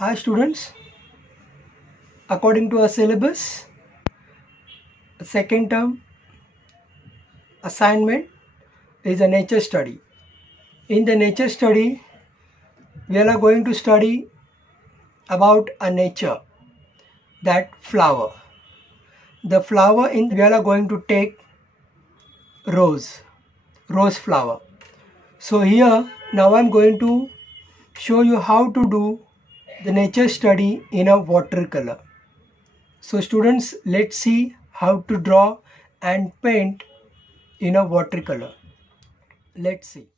Hi students, according to our syllabus, second term assignment is a nature study. In the nature study, we are going to study about a nature, that flower. The flower we are going to take rose flower. So here now I'm going to show you how to do the nature study in a watercolor. So students, let's see how to draw and paint in a watercolor. Let's see.